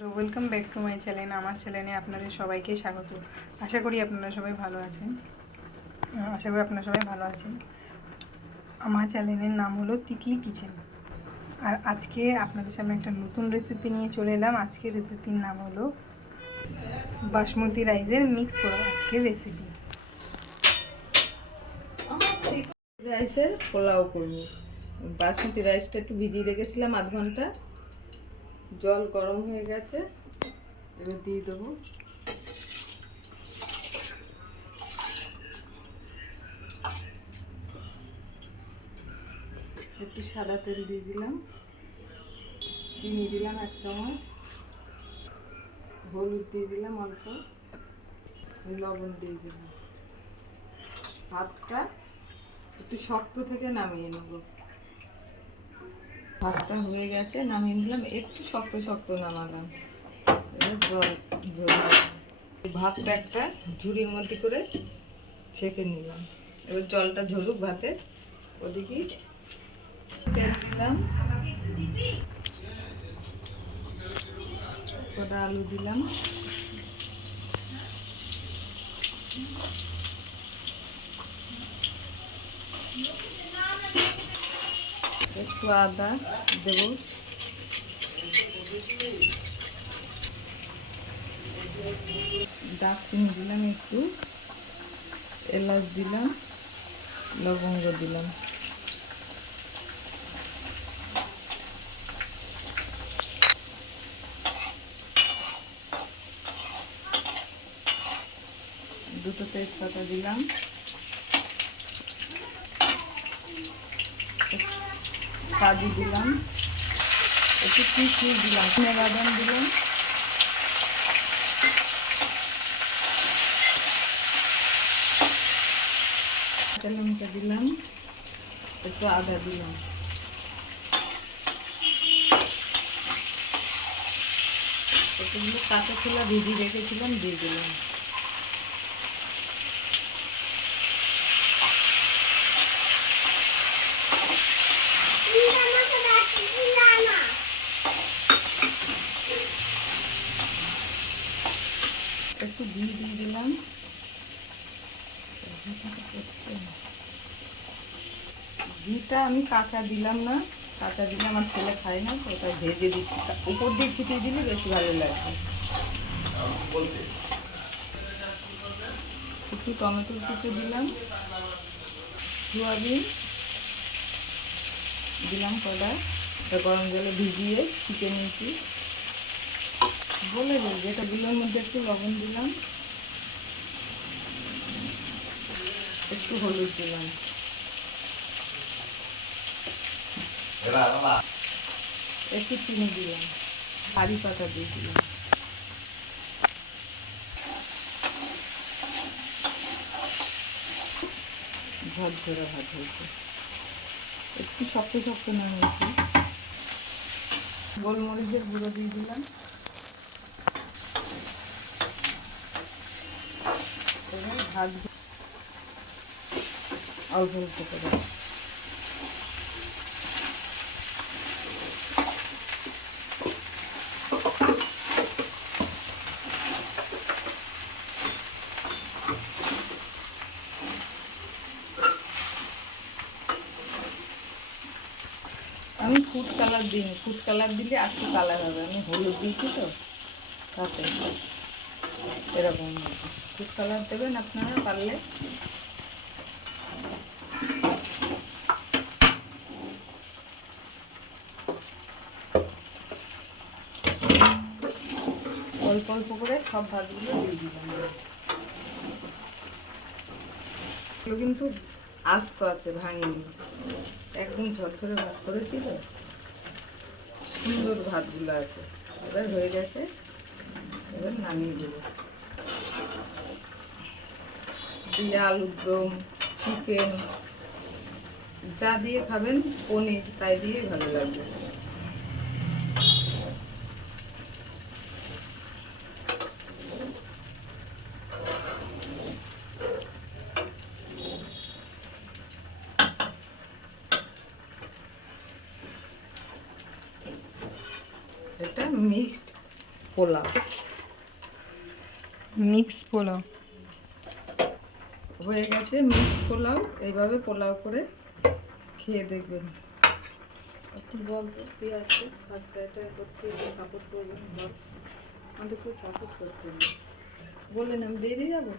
Welcome back to my channel. আমার চ্যানেলে আপনাদের সবাইকে স্বাগত। আশা করি আপনারা সবাই ভালো আছেন। আমার চ্যানেলের নাম হলো তিতলি কিচেন। আর আজকে আপনাদের সামনে একটা নতুন রেসিপি নিয়ে চলে এলাম। আজকের রেসিপির নাম হলো বাসমতি রাইসের মিক্স করা আজকের রেসিপি। রাইসের পোলাও করব। বাসমতি রাইসটা একটু ভিজিয়ে রেখেছিলাম আধ ঘন্টা। জল গরম হয়ে গেছে, এবার দিয়ে দেবো। একটু সাদা তেল দিয়ে দিলাম, চিনি দিলাম 1 চামচ, হলুদ দিয়ে দিলাম অল্প, লবণ দিয়ে দিলাম। ভাতটা একটু শক্ত থেকে নামিয়ে নেব। ভাতটা হয়ে গেছে, নামিয়ে নিলাম। একটু শক্ত শক্ত নামালাম। এবার জল ঝরবে। ভাতটা একটা ঝুড়ির মধ্যে করে ছেঁকে নিলাম। এবার জলটা ঝরুক ভাতের। ওদিকে তেল দিলাম, কটা আলু দিলাম, একটু আদা দেব, দারচিনি দিলাম, একটু এলাচ দিলাম, লবঙ্গ দিলাম। দুটো তেজপাতা দিলাম, কাজু দিলাম, একটু কিশমিশ দিলাম, বাদাম দিলাম, কাঁচা লঙ্কা দিলাম, একটু আদা দিলাম। এগুলো কাঁচা ছোলা ভিজিয়ে রেখেছিলাম, দিয়ে দিলাম। একটু ঘি দিয়ে দিলাম। ঘিটা আমি কাঁচা দিলাম না, কাঁচা দিলে আমার ছেলে খায় না, তো ওটা ভেজে দিচ্ছি। উপর দিয়ে ছিটিয়ে দিলে বেশি ভালো লাগবে। একটু টমেটোর কুচি দিলাম, সোয়াবিন দিলাম কড়া, গরম জলে ভিজিয়ে ছিটে নিয়েছি। বলে দেব যেটা গুলোর মধ্যে একটু লবণ দিলাম, একটু হলুদ দিলাম, একটু চিনি দিলাম, কারি পাতা দিয়ে দিলাম। ঝরঝরে ভাত হয়েছে, একটু শক্ত শক্ত নামিয়েছি। গোলমরিচের গুঁড়ো দিয়ে দিলাম। এবার ভাত অল্প অল্প করে আমি ফুড কালার দিইনি। ফুড কালার দিলে একটু কালার হবে, আমি হলুদ দিয়েছি তো তাতে এরকম। ফুড কালার দেবেন আপনারা পারলে। অল্প অল্প করে সব ভাতগুলো দিয়ে দিলাম। এগুলো কিন্তু আস্ত আছে, ভাঙিনি, একদম ঝরঝরে ভাত করেছি তো, সুন্দর ভাতগুলো আছে। এবার হয়ে গেছে, এবার নামিয়ে দেবো। দিয়ে আলুর দম, চিকেন যা দিয়ে খাবেন, পনির, তাই দিয়ে ভালো লাগবে। এটা মিক্সড পোলাও। মিক্স পোলাও হয়ে গেছে মিক্স পোলাও। এইভাবে পোলাও করে খেয়ে দেখবেন। একটু বল তো কি আছে, আজকে এটা করতে সাপোর্ট করবেন, বল। আমাদের কেউ সাপোর্ট করছে না, বললেন আমি বেরিয়ে যাবো।